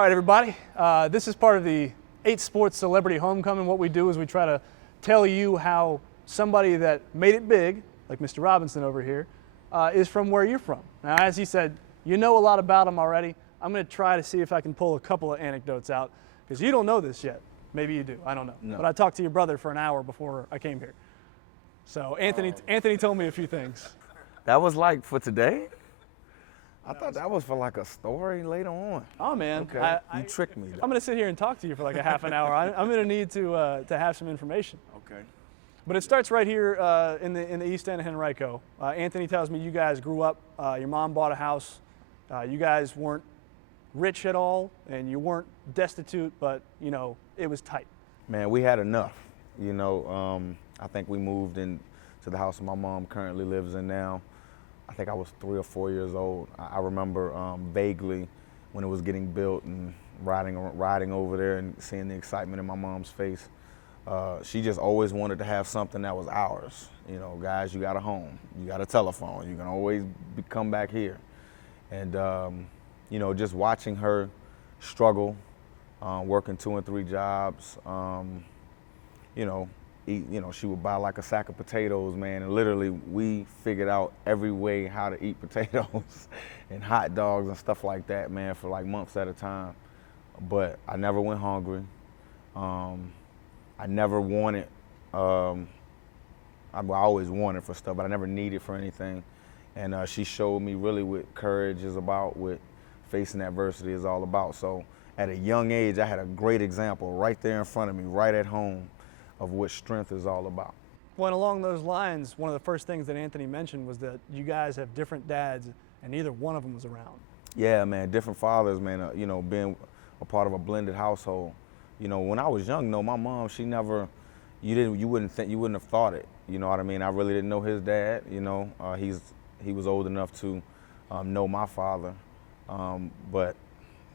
All right, everybody. This is part of the 8 Sports Celebrity Homecoming. What we do is we try to tell you how somebody that made it big, like Mr. Robinson over here, is from where you're from. Now, as he said, you know a lot about him already. I'm going to try to see if I can pull a couple of anecdotes out, because you don't know this yet. Maybe you do. I don't know. No. But I talked to your brother for an hour before I came here. So Anthony told me a few things. That was like for today? I thought that was for like a story later on. Oh, man. Okay, you tricked me. I'm going to sit here and talk to you for like a half an hour. I'm going to need to have some information. Okay. But it starts right here in the east end of Henrico. Anthony tells me you guys grew up, your mom bought a house. You guys weren't rich at all, and you weren't destitute, but, you know, it was tight. Man, we had enough. You know, I think we moved into the house my mom currently lives in now. I think I was 3 or 4 years old. I remember vaguely when it was getting built and riding over there and seeing the excitement in my mom's face. She just always wanted to have something that was ours. You know, guys, you got a home, you got a telephone, you can always come back here. And, you know, just watching her struggle, working 2 and 3 jobs, you know, she would buy like a sack of potatoes, man, and literally we figured out every way how to eat potatoes and hot dogs and stuff like that, man, for like months at a time. But I never went hungry. I never wanted, I always wanted for stuff, but I never needed for anything. And she showed me really what courage is about, what facing adversity is all about. So at a young age, I had a great example right there in front of me, right at home, of what strength is all about. Well, and along those lines, one of the first things that Anthony mentioned was that you guys have different dads, and neither one of them was around. Yeah, man, different fathers, man. You know, being a part of a blended household. You know, when I was young, my mom, she never, you wouldn't have thought it. You know what I mean? I really didn't know his dad. You know, he was old enough to know my father, but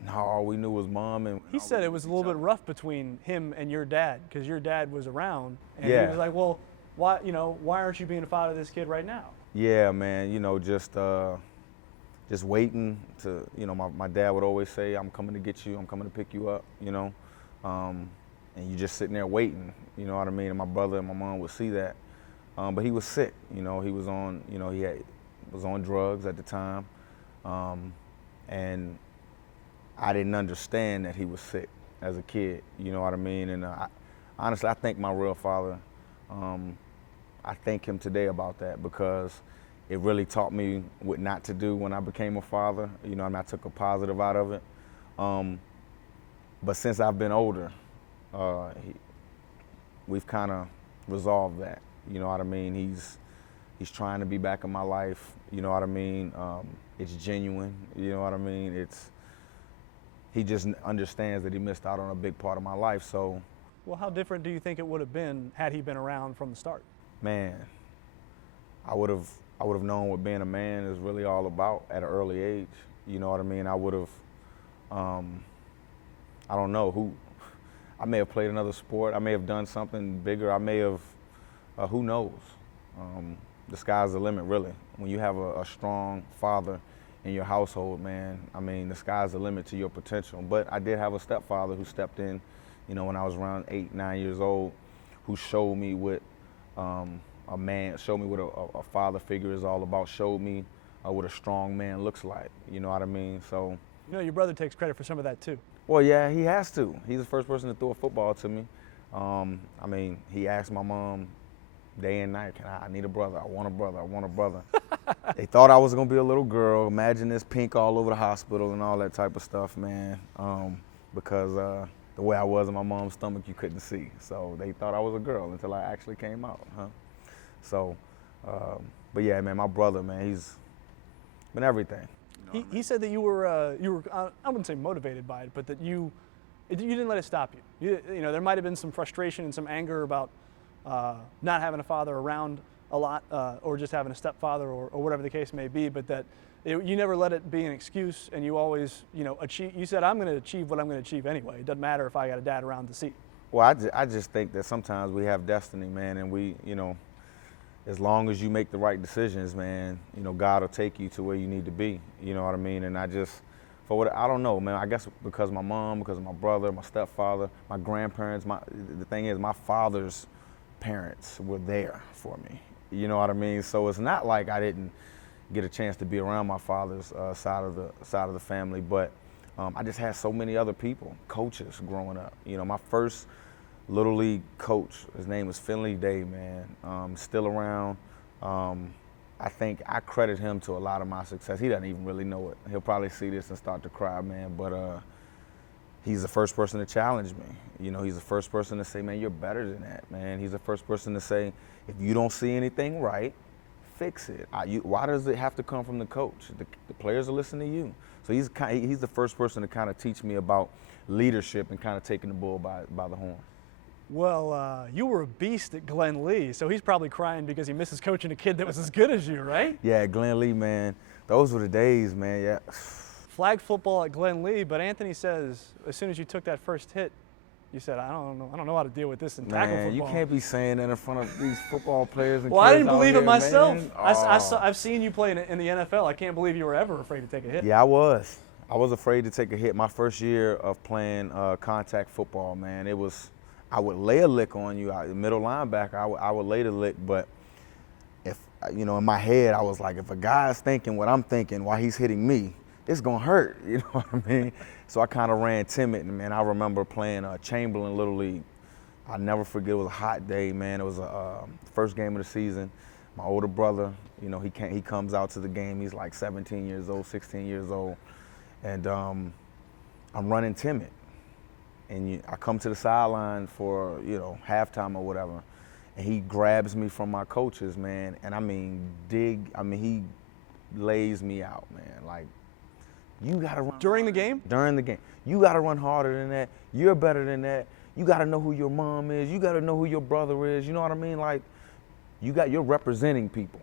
no, all we knew was mom. And he said it was a little bit rough between him and your dad, because your dad was around, and Yeah. he was like, well, why aren't you being a father to this kid right now? Yeah, man, you know, just waiting to, you know, my dad would always say, I'm coming to get you, I'm coming to pick you up, you know, and you just sitting there waiting, you know what I mean? And my brother and my mom would see that, but he was sick, you know, he was on, you know, was on drugs at the time, and I didn't understand that he was sick as a kid, you know what I mean? And honestly, I thank my real father. I thank him today about that, because it really taught me what not to do when I became a father. You know, I mean, I took a positive out of it. But since I've been older, we've kind of resolved that. You know what I mean? He's trying to be back in my life. You know what I mean? It's genuine. You know what I mean? He just understands that he missed out on a big part of my life. So, Well, how different do you think it would have been had he been around from the start? man, I would have known what being a man is really all about at an early age. You know what I mean? I would have, I don't know, I may have played another sport. I may have done something bigger. I may have, who knows? The sky's the limit, really. When you have a strong father in your household, man, I mean, the sky's the limit to your potential. But I did have a stepfather who stepped in, you know, when I was around 8, 9 years old, who showed me what showed me what a father figure is all about, showed me what a strong man looks like, you know what I mean? So, You know, your brother takes credit for some of that too. well, yeah, he has to. He's the first person to throw a football to me. I mean, he asked my mom day and night, I need a brother, I want a brother, I want a brother. They thought I was gonna be a little girl. Imagine this pink all over the hospital and all that type of stuff, man. Because the way I was in my mom's stomach, you couldn't see. So they thought I was a girl until I actually came out, huh? So, but yeah, man, my brother, man, he's been everything. He said that you were I wouldn't say motivated by it, but that you didn't let it stop you. You know, there might have been some frustration and some anger about not having a father around a lot, or just having a stepfather, or whatever the case may be, but that you never let it be an excuse, and you always, you know, you said, I'm going to achieve what I'm going to achieve anyway. It doesn't matter if I got a dad around to see. Well, I just think that sometimes we have destiny, man, and we, you know, as long as you make the right decisions, man, you know, God will take you to where you need to be. You know what I mean? And I just For what, I don't know, man. I guess because of my mom, because of my brother, my stepfather, my grandparents. The thing is, my father's parents were there for me. You know what I mean? So it's not like I didn't get a chance to be around my father's side of the family, but I just had so many other people, coaches growing up. You know, my first Little League coach, his name was Finley Day, man, still around. I think I credit him to a lot of my success. He doesn't even really know it. He'll probably see this and start to cry, man, but he's the first person to challenge me. You know, he's the first person to say, man, you're better than that, man. He's the first person to say, if you don't see anything right, fix it. Why does it have to come from the coach? The players will listen to you. So he's the first person to kind of teach me about leadership and kind of taking the bull by the horn. Well, you were a beast at Glenn Lee, so he's probably crying because he misses coaching a kid that was as good as you, right? Yeah, Glenn Lee, man. Those were the days, man, yeah. Flag football at Glenn Lee, but Anthony says as soon as you took that first hit, you said, I don't know how to deal with this in tackle football. Man, you can't be saying that in front of these football players and well, kids I didn't believe out it myself. Man. I've seen you play in the NFL. I can't believe you were ever afraid to take a hit. Yeah, I was. I was afraid to take a hit. My first year of playing contact football, man, it was, I would lay a lick on you, middle linebacker, I would lay the lick, but if, you know, in my head, I was like, if a guy's thinking what I'm thinking while he's hitting me, it's gonna hurt, you know what I mean? So I kind of ran timid, and man, I remember playing Chamberlain Little League. I'll never forget, it was a hot day, man. It was a first game of the season. My older brother, you know, he comes out to the game. He's like 17 years old, 16 years old, and I'm running timid. And I come to the sideline for, you know, halftime or whatever, and he grabs me from my coaches, man, and he lays me out, man. Like, you gotta run during the game? During the game. You gotta run harder than that. You're better than that. You gotta know who your mom is. You gotta know who your brother is. You know what I mean? Like, you're representing people.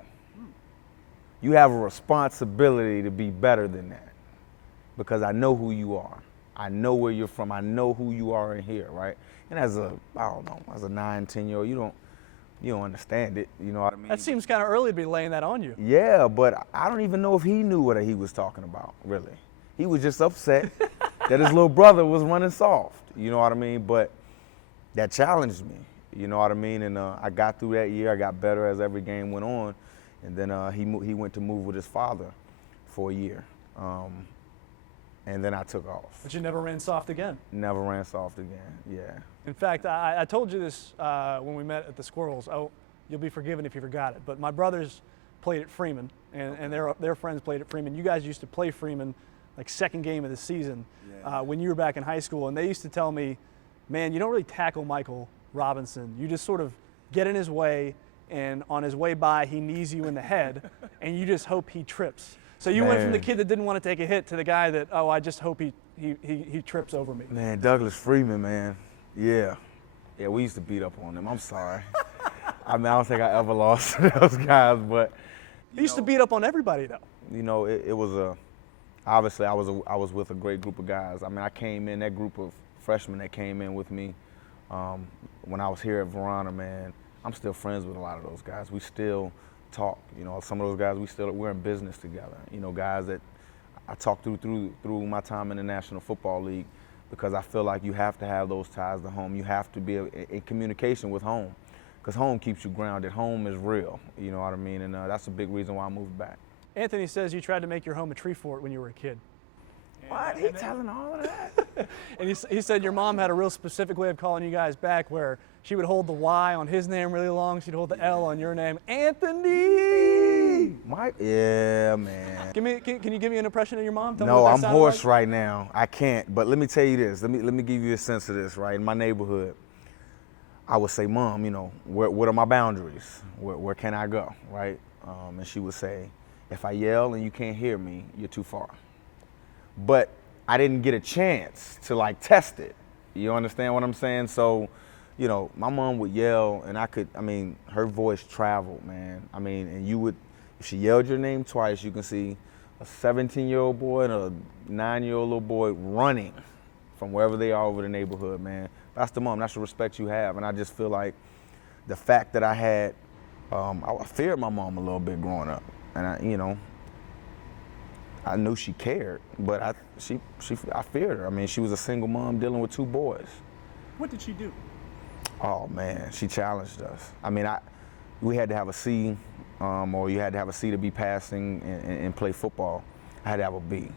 You have a responsibility to be better than that, because I know who you are. I know where you're from. I know who you are in here, right? And as a 9, 10-year-old, you don't understand it. You know what I mean? That seems kind of early to be laying that on you. Yeah, but I don't even know if he knew what he was talking about, really. He was just upset that his little brother was running soft. You know what I mean? But that challenged me. You know what I mean? And I got through that year. I got better as every game went on. And then he went to move with his father for a year. And then I took off. But you never ran soft again. Never ran soft again, yeah. In fact, I told you this when we met at the Squirrels. Oh, you'll be forgiven if you forgot it. But my brothers played at Freeman, and their friends played at Freeman. You guys used to play Freeman like second game of the season when you were back in high school. And they used to tell me, man, you don't really tackle Michael Robinson. You just sort of get in his way, and on his way by, he knees you in the head, and you just hope he trips. So you went from the kid that didn't want to take a hit to the guy that, oh, I just hope he trips over me. Man, Douglas Freeman, man. Yeah. Yeah, we used to beat up on him. I'm sorry. I mean, I don't think I ever lost to those guys, but. He used to beat up on everybody, though. You know, it was obviously I was with a great group of guys. I mean, I came in, that group of freshmen that came in with me when I was here at Verona, man, I'm still friends with a lot of those guys. We still talk, you know, some of those guys we're in business together. You know, guys that I talked through my time in the National Football League, because I feel like you have to have those ties to home. You have to be in communication with home, because home keeps you grounded. Home is real, you know what I mean? And that's a big reason why I moved back. Anthony says you tried to make your home a tree fort when you were a kid. What? He telling all of that? And he said your mom had a real specific way of calling you guys back, where she would hold the Y on his name really long, she'd hold the L on your name. Anthony! Mike? Yeah, man. Can you give me an impression of your mom? Tell me No, what that I'm sounded hoarse like? right now. I can't. But let me tell you this. Let me give you a sense of this, right? In my neighborhood, I would say, Mom, you know, what are my boundaries? Where can I go, right? And she would say, if I yell and you can't hear me, you're too far. But I didn't get a chance to like test it. You understand what I'm saying? So, you know, my mom would yell, and her voice traveled, man. I mean, and if she yelled your name twice, you can see a 17-year-old boy and a 9-year-old little boy running from wherever they are over the neighborhood, man. That's the mom. That's the respect you have. And I just feel like the fact that I had, I feared my mom a little bit growing up. And I knew she cared, but I feared her. I mean, she was a single mom dealing with 2 boys. What did she do? Oh man, she challenged us. I mean, we had to have a C, or you had to have a C to be passing and play football. I had to have a B.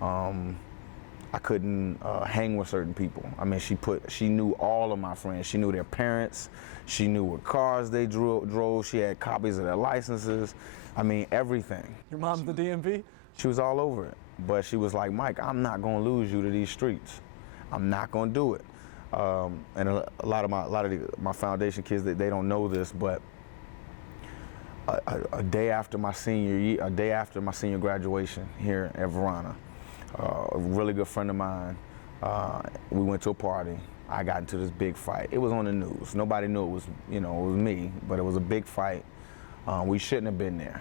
I couldn't hang with certain people. I mean, she knew all of my friends. She knew their parents. She knew what cars they drove. She had copies of their licenses. I mean, everything. Your mom's the DMV? She was all over it. But she was like, Mike, I'm not gonna lose you to these streets. I'm not gonna do it. And a lot of my foundation kids, they don't know this, but a day after my senior year, a day after my senior graduation here at Verona, a really good friend of mine, we went to a party. I got into this big fight. It was on the news. Nobody knew it was, it was me, but it was a big fight. We shouldn't have been there.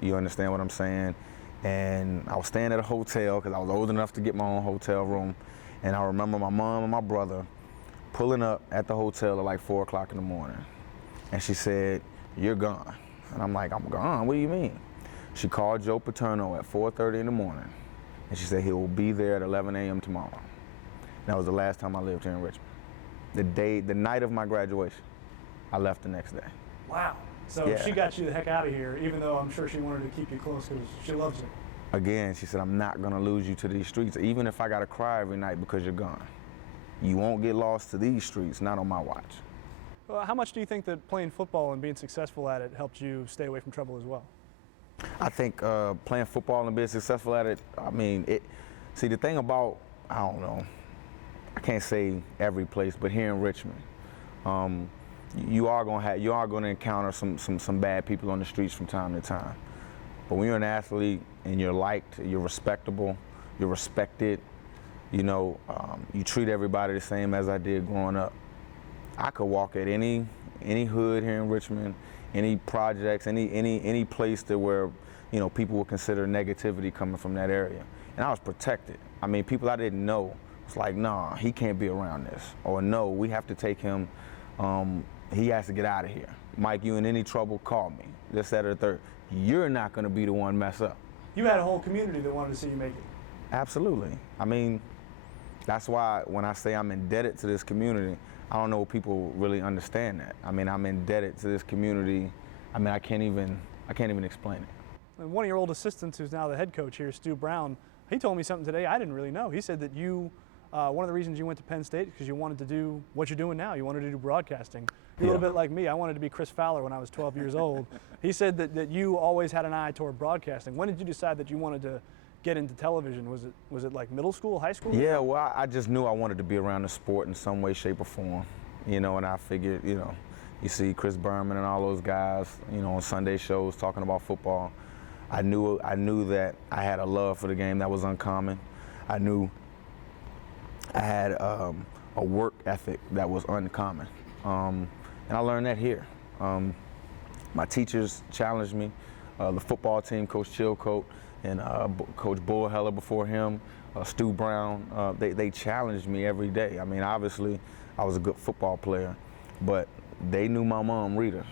You understand what I'm saying? And I was staying at a hotel because I was old enough to get my own hotel room. And I remember my mom and my brother pulling up at the hotel at like 4 o'clock in the morning. And she said, "You're gone." And I'm like, "I'm gone? What do you mean?" She called Joe Paterno at 4:30 in the morning. And she said, "He will be there at 11 a.m. tomorrow." And that was the last time I lived here in Richmond. The night of my graduation, I left the next day. Wow. So Yeah. she got you the heck out of here, even though I'm sure she wanted to keep you close because she loves you. Again, she said, "I'm not gonna lose you to these streets, even if I gotta cry every night because you're gone. You won't get lost to these streets, not on my watch." Well, how much do you think that playing football and being successful at it helped you stay away from trouble as well? I think playing football and being successful at it, I mean, see, the thing about, I don't know, I can't say every place, but here in Richmond, you are gonna encounter some bad people on the streets from time to time. But when you're an athlete and you're liked, you're respectable, you're respected, you treat everybody the same as I did growing up. I could walk at any hood here in Richmond, any projects, any place where people would consider negativity coming from that area, and I was protected. I mean, people I didn't know was like, "Nah, he can't be around this," or "No, we have to take him. He has to get out of here. Mike, you in any trouble? Call me." This, that, or the third. You're not going to be the one mess up. You had a whole community that wanted to see you make it. Absolutely. I mean, that's why when I say I'm indebted to this community, I don't know if people really understand that. I mean, I'm indebted to this community. I mean, I can't even explain it. And one of your old assistants, who's now the head coach here, Stu Brown, he told me something today I didn't really know. He said that one of the reasons you went to Penn State is because you wanted to do what you're doing now. You wanted to do broadcasting. You're a little bit like me. I wanted to be Chris Fowler when I was 12 years old. He said that you always had an eye toward broadcasting. When did you decide that you wanted to get into television? Was it like middle school, high school? Yeah, well, I just knew I wanted to be around the sport in some way, shape, or form. And I figured, you see Chris Berman and all those guys, on Sunday shows talking about football. I knew that I had a love for the game that was uncommon. I knew I had a work ethic that was uncommon. And I learned that here. My teachers challenged me. The football team, Coach Chilcote and Coach Bullheller before him, Stu Brown, they challenged me every day. I mean, obviously, I was a good football player, but they knew my mom, Rita.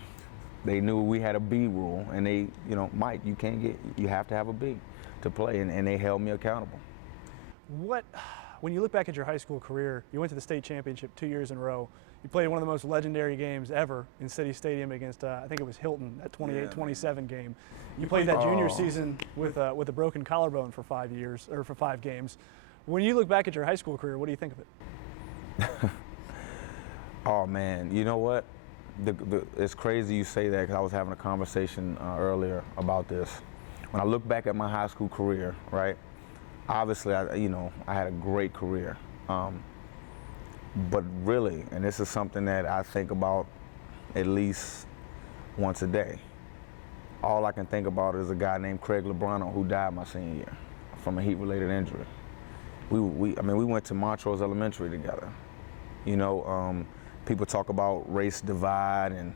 They knew we had a B rule, and they, Mike, you have to have a B to play, and they held me accountable. When you look back at your high school career, you went to the state championship 2 years in a row. You played one of the most legendary games ever in City Stadium against, I think it was Hilton, that 28-27 game. You played that junior season with a broken collarbone for 5 years, or for 5 games. When you look back at your high school career, what do you think of it? Oh man, you know what? It's crazy you say that because I was having a conversation earlier about this. When I look back at my high school career, right? Obviously, I had a great career. But really, and this is something that I think about at least once a day, all I can think about is a guy named Craig Lebrano who died my senior year from a heat-related injury. We went to Montrose Elementary together. People talk about race divide and,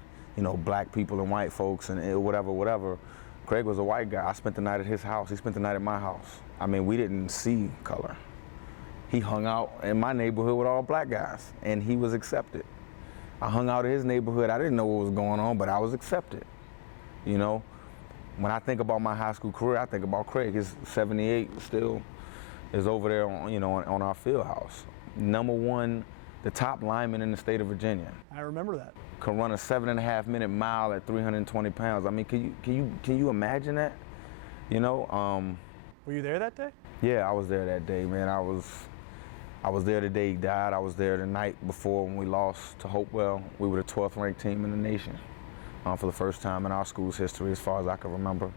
black people and white folks and whatever. Craig was a white guy. I spent the night at his house. He spent the night at my house. I mean, we didn't see color. He hung out in my neighborhood with all black guys, and he was accepted. I hung out in his neighborhood. I didn't know what was going on, but I was accepted. When I think about my high school career, I think about Craig. He's 78, still, is over there on, on our field house. Number one, the top lineman in the state of Virginia. I remember that. Can run a 7.5-minute mile at 320 pounds. I mean, can you imagine that? Were you there that day? Yeah, I was there that day, man. I was there the day he died. I was there the night before when we lost to Hopewell. We were the 12th ranked team in the nation for the first time in our school's history, as far as I can remember.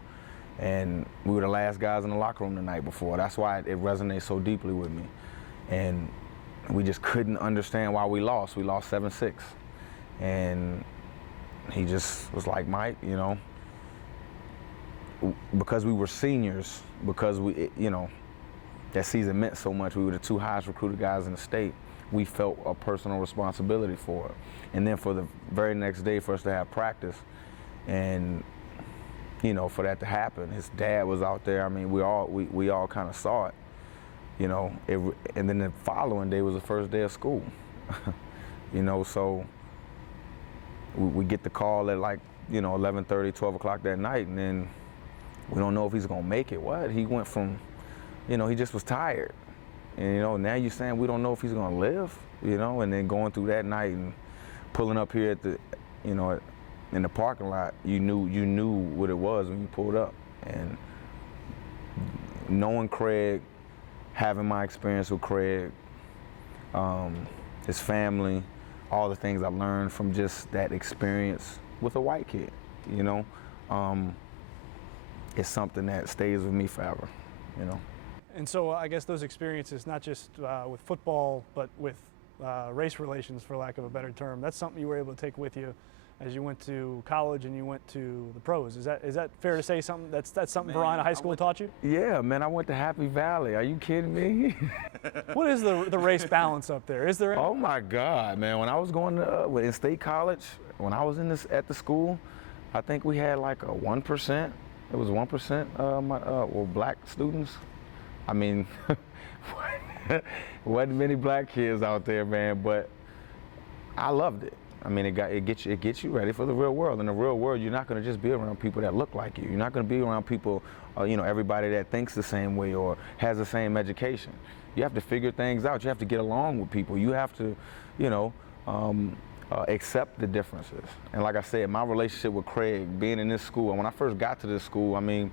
And we were the last guys in the locker room the night before. That's why it resonates so deeply with me. And we just couldn't understand why we lost. We lost 7-6. And he just was like, Mike, because we were seniors, because that season meant so much. We were the 2 highest recruited guys in the state. We felt a personal responsibility for it. And then for the very next day for us to have practice and, for that to happen. His dad was out there. I mean, we all kind of saw it, and then the following day was the first day of school, so we get the call at 11:30, 12 o'clock that night, and then we don't know if he's gonna make it. What? He went from, he just was tired. And, now you're saying we don't know if he's gonna live, and then going through that night and pulling up here at the, in the parking lot, you knew what it was when you pulled up. And knowing Craig, having my experience with Craig, his family, all the things I learned from just that experience with a white kid, it's something that stays with me forever, And so I guess those experiences, not just with football, but with race relations, for lack of a better term, that's something you were able to take with you as you went to college and you went to the pros. Is that fair to say? Something that's something Verona High School taught you? Yeah, man, I went to Happy Valley. Are you kidding me? What is the race balance up there? Is there any? Oh my God, man! When I was going to in state college, when I was at the school, I think we had like a 1%. It was 1% black students. I mean, wasn't many black kids out there, man, but I loved it. I mean, it gets you ready for the real world. In the real world, you're not going to just be around people that look like you. You're not going to be around people, everybody that thinks the same way or has the same education. You have to figure things out. You have to get along with people. You have to, accept the differences. And like I said, my relationship with Craig, being in this school, and when I first got to this school, I mean,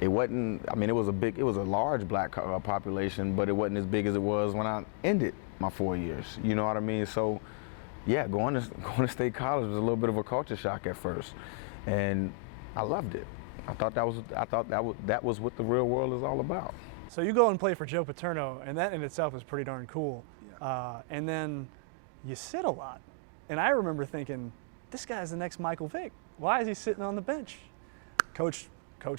it wasn't. I mean, it was a large black population, but it wasn't as big as it was when I ended my 4 years. You know what I mean? So, yeah, going to state college was a little bit of a culture shock at first, and I loved it. I thought that was what the real world is all about. So you go and play for Joe Paterno, and that in itself is pretty darn cool. Yeah. And then you sit a lot, and I remember thinking, this guy's the next Michael Vick. Why is he sitting on the bench? Coach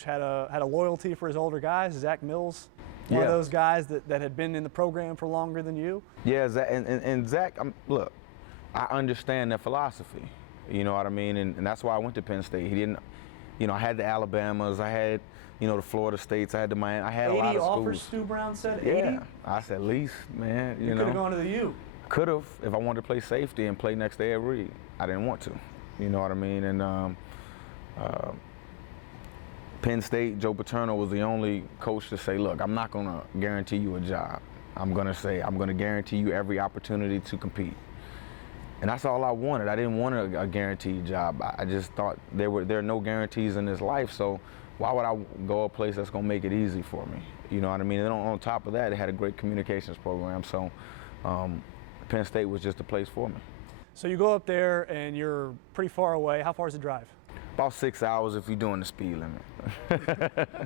had a loyalty for his older guys. Zach Mills, one of those guys that had been in the program for longer than you. Yeah, Zach, and Zach, look, I understand that philosophy. You know what I mean? And that's why I went to Penn State. He didn't, I had the Alabamas, I had, the Florida States, I had the Miami, I had a lot of schools. 80 offers, Stu Brown said, 80? Yeah, I said, at least, man, you could have gone to the U. Could have, if I wanted to play safety and play next to Ed Reed. I didn't want to, you know what I mean? And Penn State, Joe Paterno was the only coach to say, look, I'm not going to guarantee you a job. I'm going to guarantee you every opportunity to compete. And that's all I wanted. I didn't want a guaranteed job. I just thought there are no guarantees in this life, so why would I go a place that's going to make it easy for me? You know what I mean? And then on top of that, they had a great communications program, so Penn State was just a place for me. So you go up there and you're pretty far away. How far is the drive? About 6 hours if you're doing the speed limit.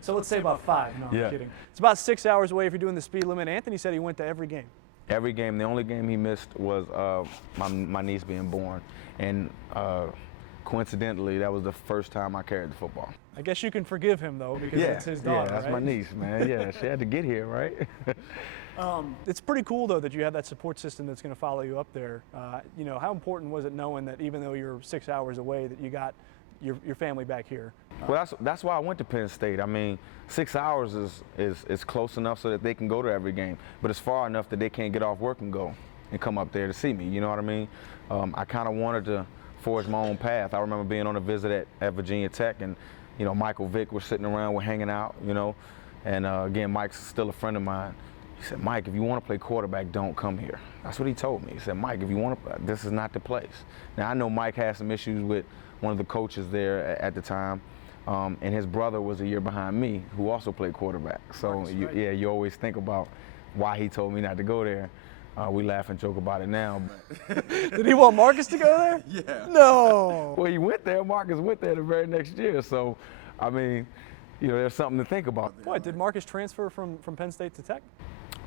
So let's say about 5. No, I'm kidding. It's about 6 hours away if you're doing the speed limit. Anthony said he went to every game. Every game. The only game he missed was my niece being born. And coincidentally, that was the first time I carried the football. I guess you can forgive him, though, because it's his daughter, Yeah, that's right? my niece, man. Yeah, she had to get here, right? It's pretty cool, though, that you have that support system that's going to follow you up there. How important was it knowing that even though you're 6 hours away, that you got your family back here? Well, that's why I went to Penn State. I mean, 6 hours is close enough so that they can go to every game, but it's far enough that they can't get off work and go and come up there to see me. You know what I mean? I kind of wanted to forge my own path. I remember being on a visit at Virginia Tech, and Michael Vick was sitting around, we're hanging out, And again, Mike's still a friend of mine. He said, Mike, if you want to play quarterback, don't come here. That's what he told me. He said, Mike, if you want to, this is not the place. Now, I know Mike had some issues with one of the coaches there at the time, and his brother was a year behind me, who also played quarterback. So, yeah, you always think about why he told me not to go there. We laugh and joke about it now. Did he want Marcus to go there? Yeah. No. Well, he went there. Marcus went there the very next year. So, I mean, you know, there's something to think about. What, did Marcus transfer from Penn State to Tech?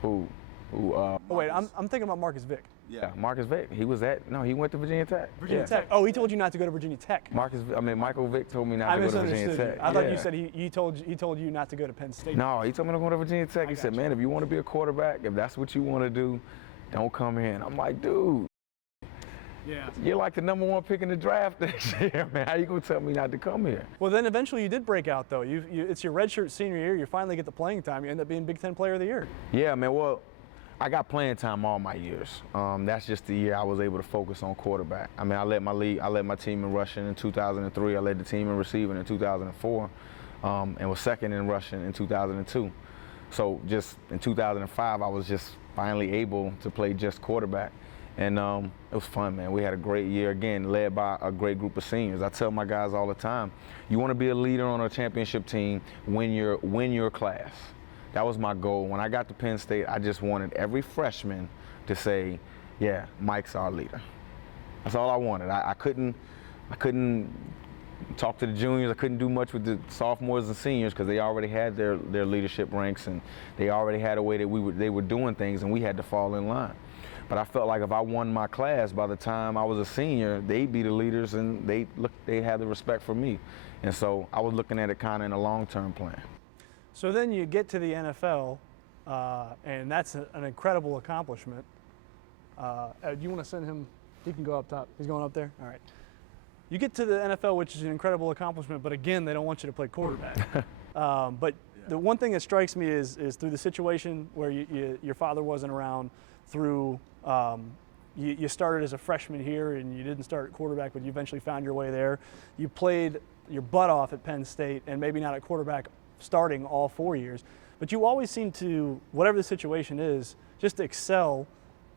Who? Oh, wait, I'm thinking about Marcus Vick. Yeah, Marcus Vick. He went to Virginia Tech. Virginia Tech. Oh, he told you not to go to Virginia Tech. Michael Vick told me not to go to Virginia Tech. I thought you said he told you not to go to Penn State. No, he told me to go to Virginia Tech. He said, man, if you want to be a quarterback, if that's what you want to do, don't come here. And I'm like, dude. Yeah. You're like the #1 pick in the draft this year, man. How you gonna tell me not to come here? Well, then eventually you did break out, though. It's your redshirt senior year. You finally get the playing time. You end up being Big Ten Player of the Year. Yeah, man. Well, I got playing time all my years. That's just the year I was able to focus on quarterback. I mean, I led my team in rushing in 2003. I led the team in receiving in 2004, and was second in rushing in 2002. So just in 2005, I was just finally able to play just quarterback. And it was fun, man. We had a great year, again, led by a great group of seniors. I tell my guys all the time, you want to be a leader on a championship team, win your class. That was my goal. When I got to Penn State, I just wanted every freshman to say, yeah, Mike's our leader. That's all I wanted. I couldn't talk to the juniors. I couldn't do much with the sophomores and seniors because they already had their leadership ranks, and they already had a way that they were doing things, and we had to fall in line. But I felt like if I won my class, by the time I was a senior, they'd be the leaders, and they had the respect for me. And so I was looking at it kind of in a long-term plan. So then you get to the NFL, and that's an incredible accomplishment. Do you want to send him? He can go up top. He's going up there? All right. You get to the NFL, which is an incredible accomplishment, but again, they don't want you to play quarterback. But the one thing that strikes me is through the situation where your father wasn't around, through you started as a freshman here and you didn't start at quarterback, but you eventually found your way there. You played your butt off at Penn State, and maybe not at quarterback starting all 4 years, but you always seem to, whatever the situation is, just excel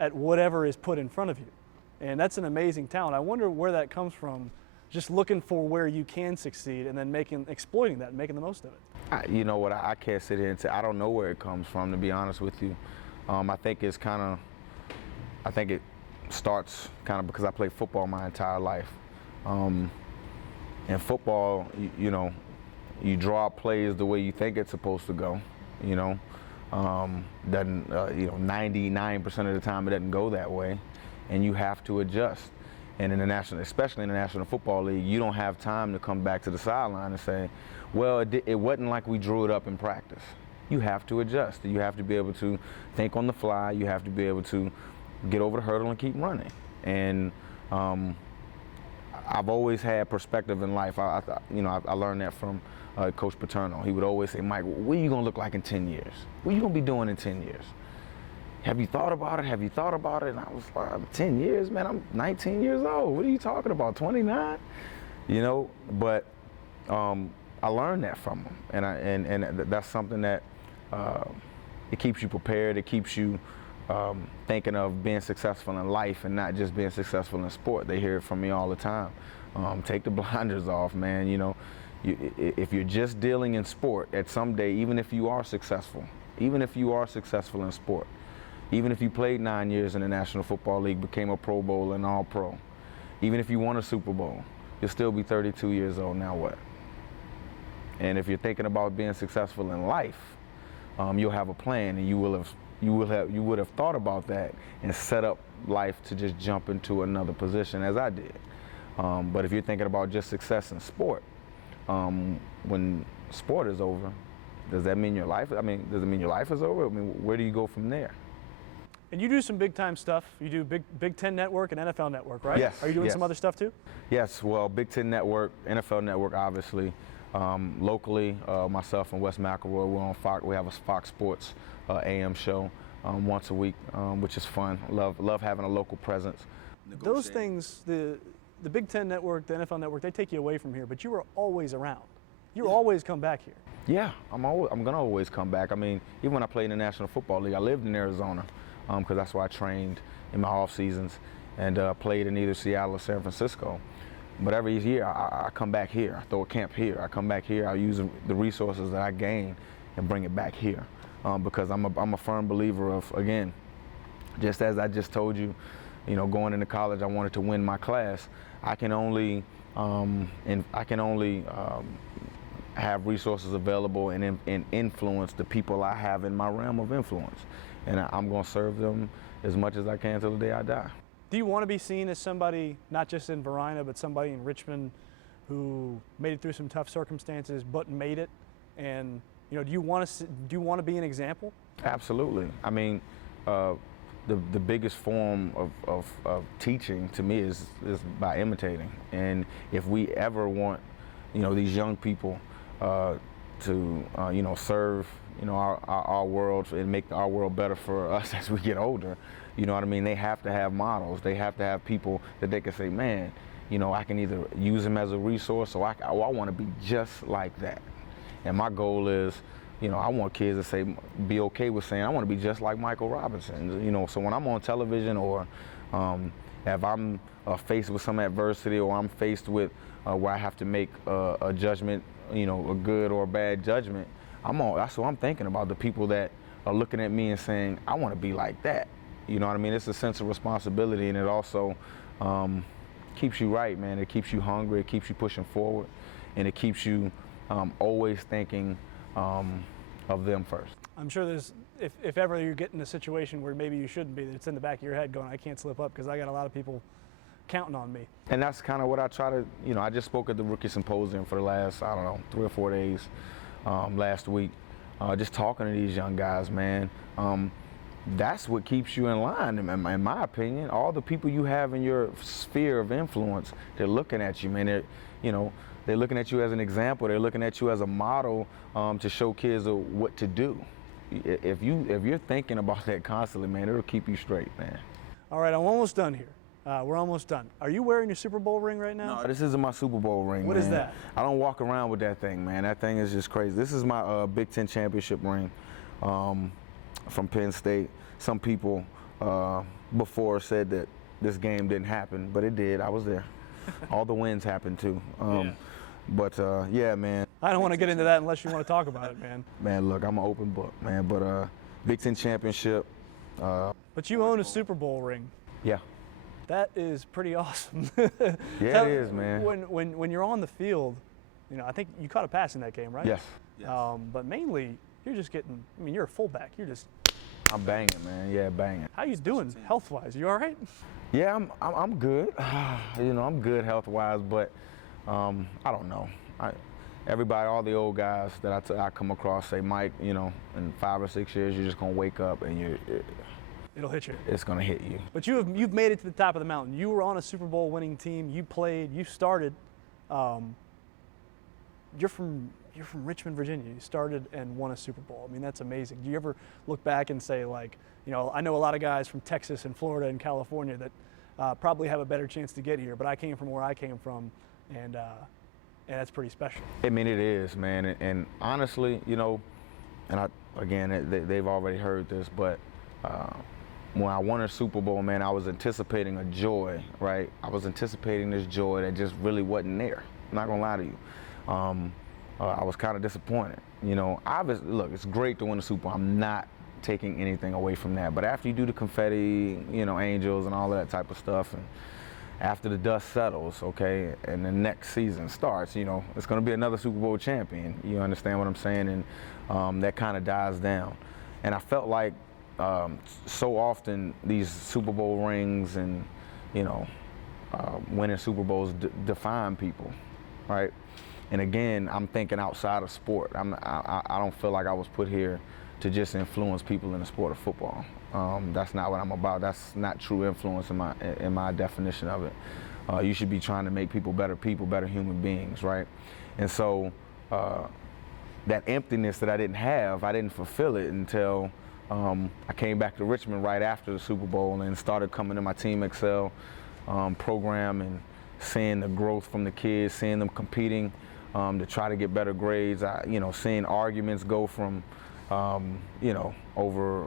at whatever is put in front of you. And that's an amazing talent. I wonder where that comes from, just looking for where you can succeed and then exploiting that and making the most of it. You know what, I can't sit here and say, I don't know where it comes from, to be honest with you. I think it starts kind of because I played football my entire life. In football, you know, you draw up plays the way you think it's supposed to go, you know. 99% of the time it doesn't go that way, and you have to adjust. And especially in the National Football League, you don't have time to come back to the sideline and say, well, it wasn't like we drew it up in practice. You have to adjust. You have to be able to think on the fly. You have to be able to get over the hurdle and keep running. And I've always had perspective in life. I learned that from Coach Paterno. He would always say, Mike, what are you going to look like in 10 years? What are you going to be doing in 10 years? Have you thought about it? Have you thought about it? And I was like, 10 years, man, I'm 19 years old. What are you talking about, 29? You know, but I learned that from him. And that's something that it keeps you prepared. It keeps you thinking of being successful in life and not just being successful in sport. They hear it from me all the time. Take the blinders off, man. You know, if you're just dealing in sport, at some day, even if you are successful in sport, even if you played 9 years in the National Football League, became a Pro Bowl and All-Pro, even if you won a Super Bowl, you'll still be 32 years old. Now what? And if you're thinking about being successful in life, you'll have a plan, and you would have thought about that and set up life to just jump into another position, as I did. But if you're thinking about just success in sport, when sport is over, does that mean your life? I mean, does it mean your life is over? I mean, where do you go from there? And you do some big time stuff. You do Big Ten Network and NFL Network, right? Yes. Are you doing yes. some other stuff too? Yes. Well, Big Ten Network, NFL Network, obviously. Locally, myself and Wes McElroy, we're on Fox. We have a Fox Sports AM show once a week, which is fun. Love having a local presence. Those things, the Big Ten Network, the NFL Network, they take you away from here, but you were always around. You always come back here. Yeah, I'm gonna always come back. I mean, even when I played in the National Football League, I lived in Arizona because that's where I trained in my off seasons and played in either Seattle or San Francisco. But every year I come back here. I throw a camp here. I come back here. I use the resources that I gain and bring it back here because I'm a firm believer of, again, just as I just told you, going into college, I wanted to win my class. I can only have resources available and influence the people I have in my realm of influence. And I'm going to serve them as much as I can till the day I die. Do you want to be seen as somebody, not just in Varina, but somebody in Richmond who made it through some tough circumstances but made it? And do you want to be an example? Absolutely. I mean, the biggest form of teaching to me is by imitating. And if we ever want, these young people to serve our world and make our world better for us as we get older, you know what I mean? They have to have models. They have to have people that they can say, man, I can either use them as a resource or I want to be just like that. And my goal is, I want kids to be okay with saying, I want to be just like Michael Robinson. So when I'm on television or if I'm faced with some adversity or I'm faced with where I have to make a judgment, a good or a bad judgment, that's what I'm thinking about, the people that are looking at me and saying, I want to be like that. You know what I mean? It's a sense of responsibility, and it also keeps you right, man. It keeps you hungry, it keeps you pushing forward, and it keeps you always thinking of them first. I'm sure if ever you get in a situation where maybe you shouldn't be, it's in the back of your head going, I can't slip up because I got a lot of people counting on me. And that's kind of what I try to, I just spoke at the Rookie Symposium for the last, 3 or 4 days last week, just talking to these young guys, man. That's what keeps you in line, in my opinion. All the people you have in your sphere of influence, they're looking at you, man. They're looking at you as an example. They're looking at you as a model to show kids what to do. If you're thinking about that constantly, man, it'll keep you straight, man. All right, I'm almost done here. We're almost done. Are you wearing your Super Bowl ring right now? No, this isn't my Super Bowl ring, What man. is that? I don't walk around with that thing, man. That thing is just crazy. This is my Big Ten championship ring from Penn State. Some people before said that this game didn't happen, but it did. I was there. All the wins happened too. Yeah. But yeah, man. I don't want to get into that unless you want to talk about it, man. Man, look, I'm an open book, man. But Big Ten championship. But you own a Super Bowl ring. Yeah. That is pretty awesome. Yeah, it is, man. When you're on the field, I think you caught a pass in that game, right? Yes. But mainly, you're just getting. You're a fullback. I'm banging, man. Yeah, banging. How you doing health-wise? You all right? Yeah, I'm good. I'm good health-wise, but I don't know. Everybody, all the old guys that I come across say, Mike, in 5 or 6 years, you're just gonna wake up and It'll hit you. It's gonna hit you. But you've made it to the top of the mountain. You were on a Super Bowl winning team. You played. You started. You're from Richmond, Virginia. You started and won a Super Bowl. That's amazing. Do you ever look back and say, I know a lot of guys from Texas and Florida and California that probably have a better chance to get here, but I came from where I came from, and that's pretty special. It is, man. And honestly, they've already heard this, but when I won a Super Bowl, man, I was anticipating a joy, right? I was anticipating this joy that just really wasn't there. I'm not gonna lie to you. I was kind of disappointed. Obviously, look, it's great to win the Super Bowl. I'm not taking anything away from that. But after you do the confetti, angels and all of that type of stuff, and after the dust settles, okay, and the next season starts, it's going to be another Super Bowl champion. You understand what I'm saying? And that kind of dies down. And I felt like so often these Super Bowl rings and, winning Super Bowls define people, right? And again, I'm thinking outside of sport. I don't feel like I was put here to just influence people in the sport of football. That's not what I'm about. That's not true influence in my definition of it. You should be trying to make people, better human beings, right? And so that emptiness that I didn't have, I didn't fulfill it until I came back to Richmond right after the Super Bowl and started coming to my Team Excel program and seeing the growth from the kids, seeing them competing to try to get better grades. Seeing arguments go from, over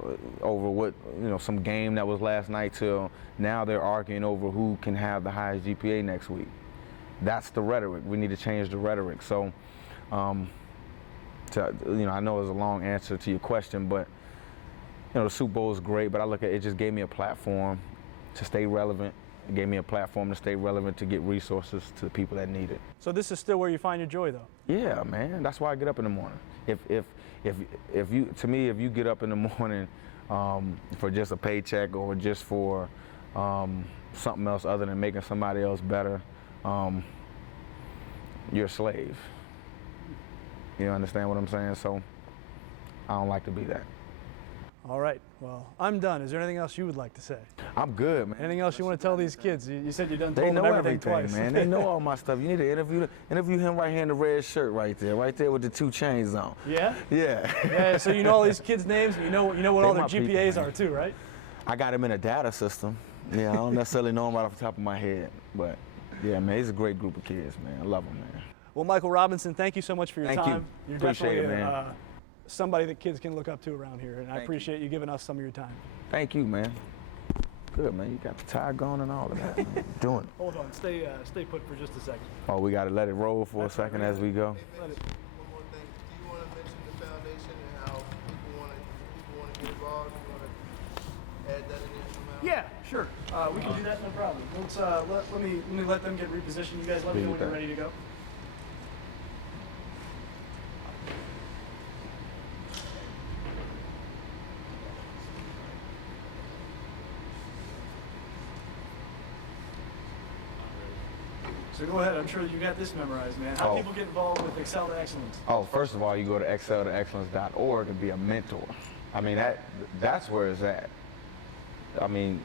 what, some game that was last night till now they're arguing over who can have the highest GPA next week. That's the rhetoric. We need to change the rhetoric. So, I know it's a long answer to your question, but the Super Bowl is great, but I look at it just gave me a platform to stay relevant. It gave me a platform to stay relevant, to get resources to the people that need it. So this is still where you find your joy, though? Yeah, man. That's why I get up in the morning. If you get up in the morning for just a paycheck or just for something else other than making somebody else better, you're a slave. You understand what I'm saying? So I don't like to be that. All right. Well, I'm done. Is there anything else you would like to say? I'm good, man. Anything else you want to tell these kids? You said you're done They told know them everything everything, twice. man. They know all my stuff. You need to interview him right here in the red shirt right there with the 2 chains on. Yeah? Yeah. Yeah, so you know all these kids' names, you know what all their my people, GPAs man. are too, right? I got him in a data system. Yeah, I don't necessarily know him right off the top of my head, but yeah, man, he's a great group of kids, man. I love him, man. Well, Michael Robinson, thank you so much for your Thank time. you. You're Appreciate definitely it, man. Somebody that kids can look up to around here, and I Thank appreciate you giving us some of your time. Thank you, man. Good, man. You got the tie going and all of that. Man. Doing it. Hold on, stay put for just a second. Oh, we got to let it roll for a second as we go. Let it. One more thing. Do you want to mention the foundation and how people want to get involved? You want to add that in there somehow? Yeah, sure. We can do that, no problem. Let's let me let them get repositioned. You guys let me know when you're ready to go. So go ahead. I'm sure you got this memorized, man. How people get involved with Excel to Excellence? Oh, first of all, you go to exceltoexcellence.org to be a mentor. I mean, that's where it's at. I mean,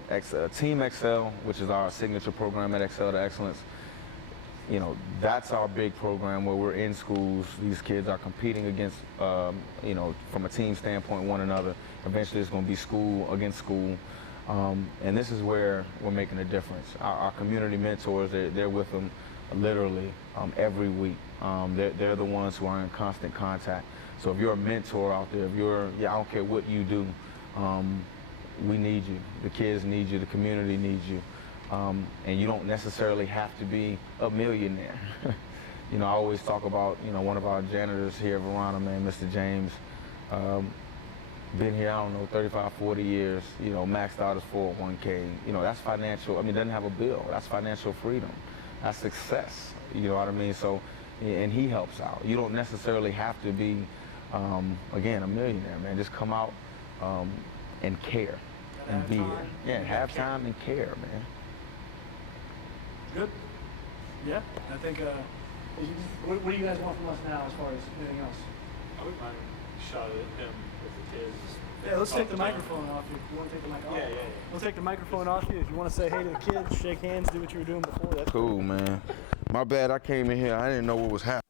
Team Excel, which is our signature program at Excel to Excellence, that's our big program where we're in schools. These kids are competing against, from a team standpoint, one another. Eventually, it's going to be school against school. And this is where we're making a difference. Our community mentors, they're with them literally every week. They're the ones who are in constant contact. So if you're a mentor out there, I don't care what you do, we need you. The kids need you. The community needs you. And you don't necessarily have to be a millionaire. I always talk about, one of our janitors here at Verona, man, Mr. James. Been here, I don't know, 35, 40 years, maxed out his 401k. That's financial, doesn't have a bill. That's financial freedom. That's success, you know what I mean? So, and he helps out. You don't necessarily have to be, again, a millionaire, man. Just come out and care and be here. Yeah, have time and care, man. Good. Yeah, I think, what do you guys want from us now as far as anything else? I wouldn't mind a shot at him with the kids. Yeah, let's take the microphone off you. You want to take the mic off? Yeah. We'll take the microphone off you. If you want to say hey to the kids, shake hands, do what you were doing before. That's Cool, man. My bad, I came in here, I didn't know what was happening.